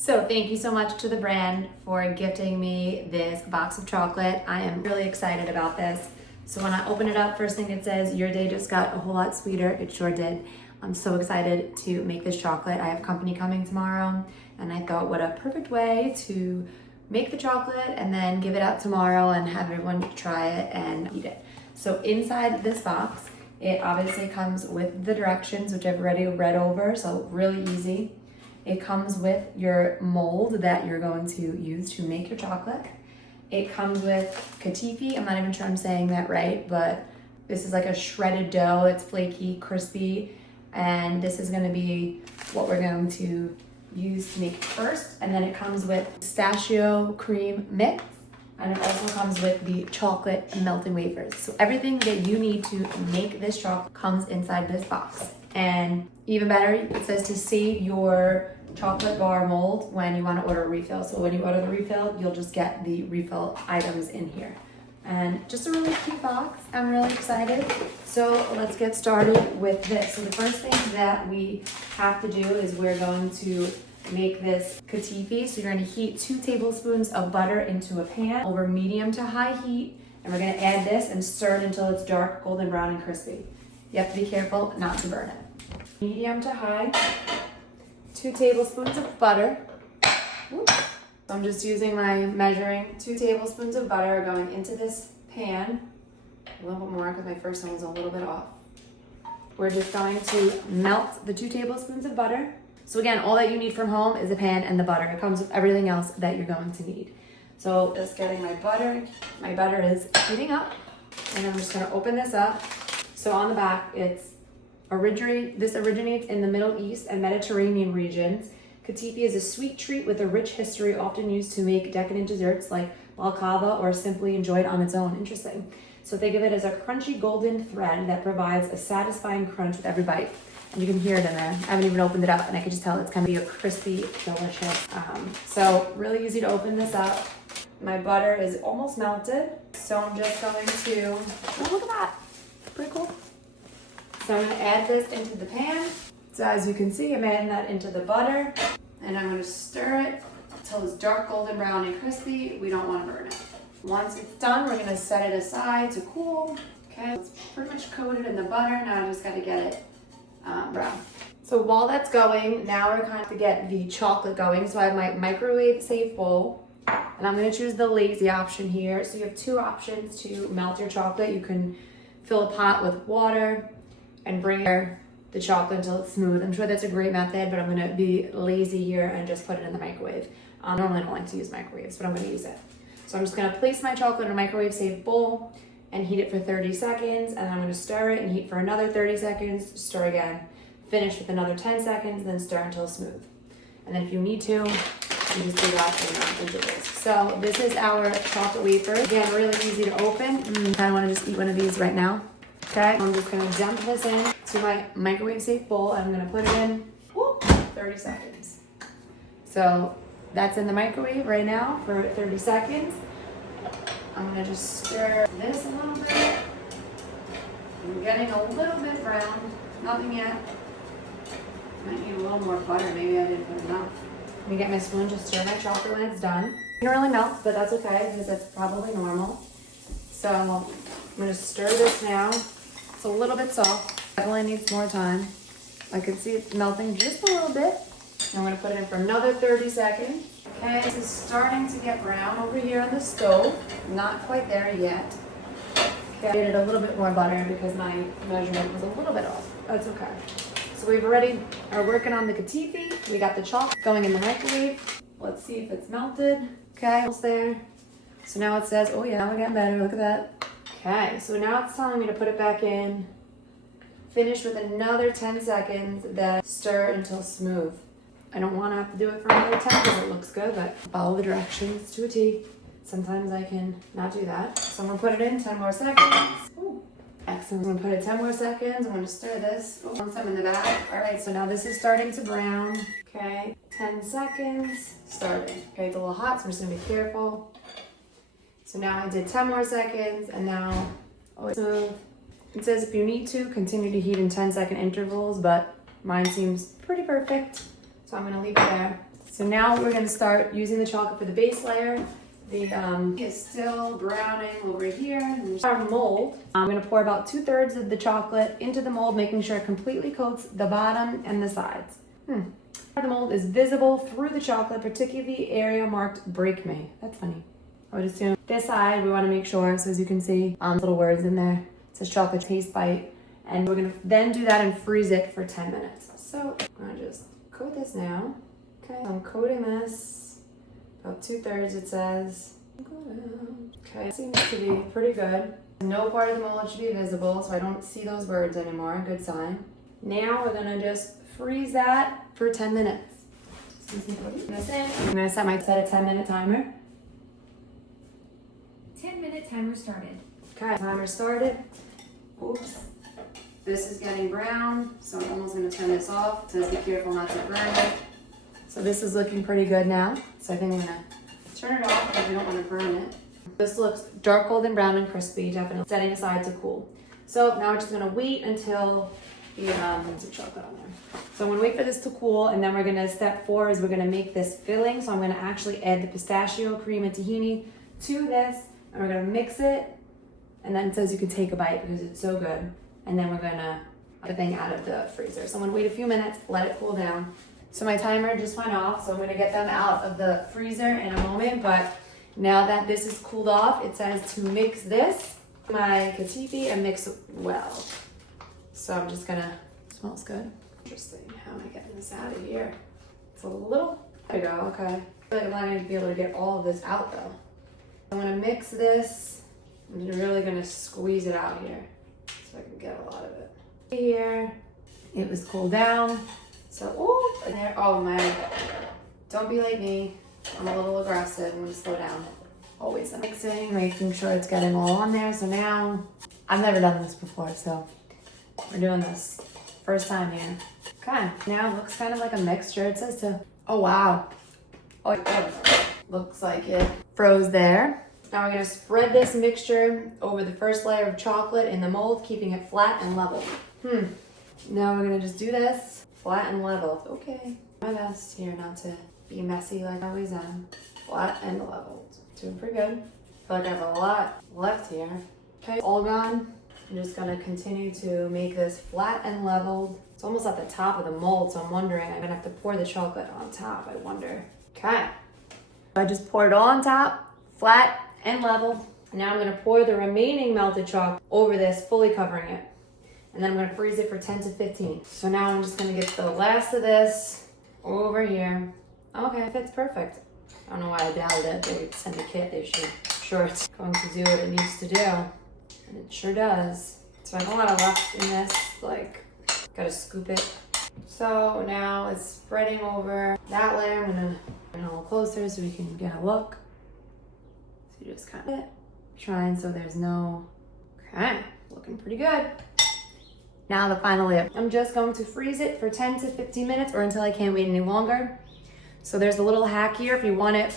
So thank you so much to the brand for gifting me this box of chocolate. I am really excited about this. So when I open it up, first thing it says, your day just got a whole lot sweeter. It sure did. I'm so excited to make this chocolate. I have company coming tomorrow, and I thought what a perfect way to make the chocolate and then give it out tomorrow and have everyone try it and eat it. So inside this box, it obviously comes with the directions, which I've already read over, so really easy. It comes with your mold that you're going to use to make your chocolate. It comes with Kataifi. I'm not even sure I'm saying that right, but this is like a shredded dough. It's flaky, crispy, and this is going to be what we're going to use to make it first. And then it comes with pistachio cream mix, and it also comes with the chocolate melting wafers. So everything that you need to make this chocolate comes inside this box. And even better, it says to save your chocolate bar mold when you want to order a refill. So when you order the refill, you'll just get the refill items in here. And just a really cute box. I'm really excited. So let's get started with this. So the first thing that we have to do is we're going to make this Kataifi. So you're going to heat 2 tablespoons of butter into a pan over medium to high heat. And we're going to add this and stir it until it's dark, golden brown, and crispy. You have to be careful not to burn it. Medium to high, 2 tablespoons of butter. Oops. So I'm just using my measuring. 2 tablespoons of butter are going into this pan. A little bit more because my first one was a little bit off. We're just going to melt the 2 tablespoons of butter. So again, all that you need from home is a pan and the butter. It comes with everything else that you're going to need. So just getting my butter. My butter is heating up, and I'm just going to open this up. So on the back, this originates in the Middle East and Mediterranean regions. Kataifi is a sweet treat with a rich history, often used to make decadent desserts like balcava or simply enjoyed on its own. Interesting. So think of it as a crunchy golden thread that provides a satisfying crunch with every bite. And you can hear it in there. I haven't even opened it up, and I can just tell it's going to be a crispy, delicious. So really easy to open this up. My butter is almost melted, so I'm just going to, oh, look at that. Pretty cool. So I'm going to add this into the pan. So as you can see, I'm adding that into the butter, and I'm going to stir it until it's dark golden brown and crispy. We don't want to burn it. Once it's done, we're going to set it aside to cool. Okay, it's pretty much coated in the butter. Now I just got to get it brown. So while that's going, now we're kind of to get the chocolate going. So I have my microwave safe bowl, and I'm going to choose the lazy option here. So you have 2 options to melt your chocolate. You can fill a pot with water and bring the chocolate until it's smooth. I'm sure that's a great method, but I'm going to be lazy here and just put it in the microwave. Normally I don't like to use microwaves, but I'm going to use it. So I'm just going to place my chocolate in a microwave safe bowl and heat it for 30 seconds, and I'm going to stir it and heat for another 30 seconds, stir again, finish with another 10 seconds, then stir until smooth. And then if you need to, you just do that in intervals. So this is our chocolate wafer. Again, really easy to open. I kind of want to just eat one of these right now. Okay, I'm just going to dump this in to my microwave safe bowl, and I'm going to put it in 30 seconds. So that's in the microwave right now for 30 seconds. I'm going to just stir this a little bit. I'm getting a little bit brown. Nothing yet. Might need a little more butter. Maybe I didn't put enough. Let me get my spoon to stir my chocolate when it's done. It doesn't really melt, but that's okay because that's probably normal. So I'm going to stir this now. It's a little bit soft. Definitely needs more time. I can see it's melting just a little bit. I'm going to put it in for another 30 seconds. Okay, this is starting to get brown over here on the stove. Not quite there yet. Okay, I added a little bit more butter because my measurement was a little bit off. That's okay. So we've already are working on the Kataifi. We got the chocolate going in the microwave. Let's see if it's melted. Okay, almost there. So now it says, oh yeah, now we're getting better. Look at that. Okay, so now it's telling me to put it back in. Finish with another 10 seconds, then stir until smooth. I don't want to have to do it for another 10 because it looks good, but follow the directions to a T. Sometimes I can not do that. So I'm going to put it in 10 more seconds. Ooh. Excellent. I'm going to put it 10 more seconds. I'm going to stir this. Oh, some in the back. All right, so now this is starting to brown. Okay, 10 seconds. Starting. Okay, it's a little hot, so I'm just going to be careful. So now I did 10 more seconds, and now it's smooth. It says if you need to, continue to heat in 10-second intervals, but mine seems pretty perfect. So I'm going to leave it there. So now we're gonna start using the chocolate for the base layer. The is still browning over here. Our mold, I'm gonna pour about 2/3 of the chocolate into the mold, making sure it completely coats the bottom and the sides. The mold is visible through the chocolate, particularly the area marked break me. That's funny. I would assume. This side, we wanna make sure, so as you can see, little words in there. It says chocolate taste bite. And we're gonna then do that and freeze it for 10 minutes. So I'm gonna just coat this now. Okay, I'm coating this. About 2/3 it says. Okay, it seems to be pretty good. No part of the mold should be visible, so I don't see those birds anymore. Good sign. Now we're gonna just freeze that for 10 minutes. I'm gonna set a 10-minute timer. 10-minute timer started. Okay, timer started. Oops. This is getting brown, so I'm almost gonna turn this off. It says be careful not to burn it. So this is looking pretty good now. So I think I'm gonna turn it off because we don't wanna burn it. This looks dark golden brown and crispy, definitely setting aside to cool. So now we're just gonna wait until the, there's some chocolate on there. So I'm gonna wait for this to cool, and then we're gonna, step 4 is we're gonna make this filling. So I'm gonna actually add the pistachio cream and tahini to this, and we're gonna mix it. And then it says you can take a bite because it's so good. And then we're gonna get the thing out of the freezer. So I'm gonna wait a few minutes, let it cool down. So my timer just went off, so I'm gonna get them out of the freezer in a moment, but now that this is cooled off, it says to mix this, my Kataifi, and mix it well. So I'm just gonna, smells good. Interesting, how am I getting this out of here? It's a little, there we go, okay. I feel like I'm not gonna be able to get all of this out though. I'm gonna mix this, I'm really gonna squeeze it out here so I can get a lot of it. Here, it was cooled down. So, oh, and there, oh man, don't be like me. I'm a little aggressive. I'm gonna slow down. Always mixing, making sure it's getting all on there. So now, I've never done this before, so we're doing this. First time here. Okay, now it looks kind of like a mixture. It says to, oh wow. Oh, looks like it froze there. Now we're gonna spread this mixture over the first layer of chocolate in the mold, keeping it flat and level. Now we're gonna just do this. Flat and leveled. Okay. My best here not to be messy like I always am. Flat and leveled. Doing pretty good. I feel like I have a lot left here. Okay, all gone. I'm just gonna continue to make this flat and leveled. It's almost at the top of the mold, so I'm wondering, I'm gonna have to pour the chocolate on top, I wonder. Okay. I just poured it all on top, flat and leveled. Now I'm gonna pour the remaining melted chocolate over this, fully covering it. And then I'm gonna freeze it for 10 to 15. So now I'm just gonna get the last of this over here. Okay, it fits perfect. I don't know why I doubted it. They would send a kit, they should. I'm sure it's going to do what it needs to do. And it sure does. So I have a lot of left in this, like, gotta scoop it. So now it's spreading over that layer. I'm gonna bring it a little closer so we can get a look. So you just kind of trying so there's no, okay, looking pretty good. Now the final layer. I'm just going to freeze it for 10 to 15 minutes or until I can't wait any longer. So there's a little hack here. If you want it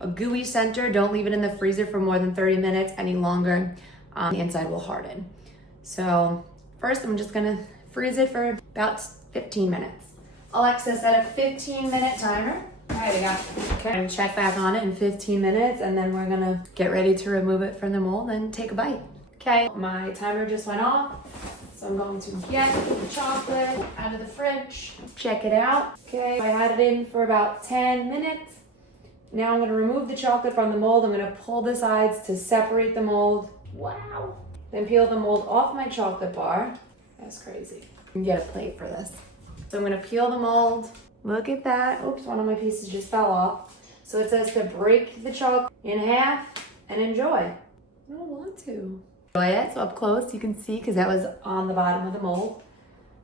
a gooey center, don't leave it in the freezer for more than 30 minutes any longer. The inside will harden. So first I'm just gonna freeze it for about 15 minutes. Alexa, set a 15-minute timer. All right, we got it. Okay, I'm gonna check back on it in 15 minutes and then we're gonna get ready to remove it from the mold and take a bite. Okay, my timer just went off. So I'm going to get the chocolate out of the fridge, check it out. Okay, I had it in for about 10 minutes. Now I'm gonna remove the chocolate from the mold. I'm gonna pull the sides to separate the mold. Wow. Then peel the mold off my chocolate bar. That's crazy. You can get a plate for this. So I'm gonna peel the mold. Look at that. Oops, one of my pieces just fell off. So it says to break the chocolate in half and enjoy. I don't want to. Enjoy it, so up close you can see because that was on the bottom of the mold.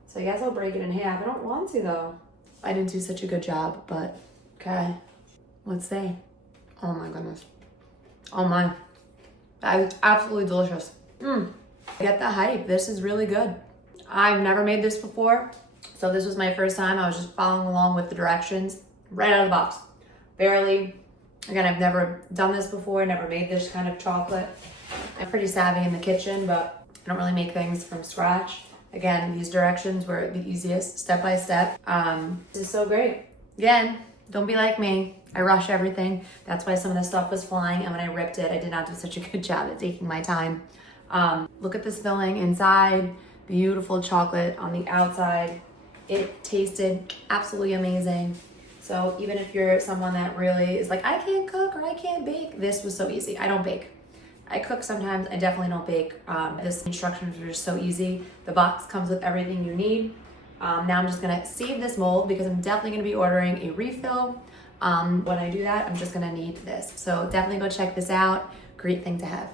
So I guess I'll break it in half. I don't want to though. I didn't do such a good job, but okay. Let's see. Oh my goodness. Oh my. That is absolutely delicious. Get the hype. This is really good. I've never made this before. So this was my first time. I was just following along with the directions right out of the box. Barely. Again, I've never done this before. Never made this kind of chocolate. I'm pretty savvy in the kitchen, but I don't really make things from scratch. Again, these directions were the easiest, step by step. This is so great. Again, Don't be like me. I rush everything. That's why some of the stuff was flying, and when I ripped it, I did not do such a good job at taking my time. Look at this filling inside, beautiful chocolate on the outside. It tasted absolutely amazing. So even if you're someone that really is like, I can't cook or I can't bake, this was so easy. I don't bake. I cook sometimes, I definitely don't bake. This instructions are just so easy. The box comes with everything you need. Now I'm just gonna save this mold because I'm definitely gonna be ordering a refill. When I do that, I'm just gonna need this. So definitely go check this out. Great thing to have.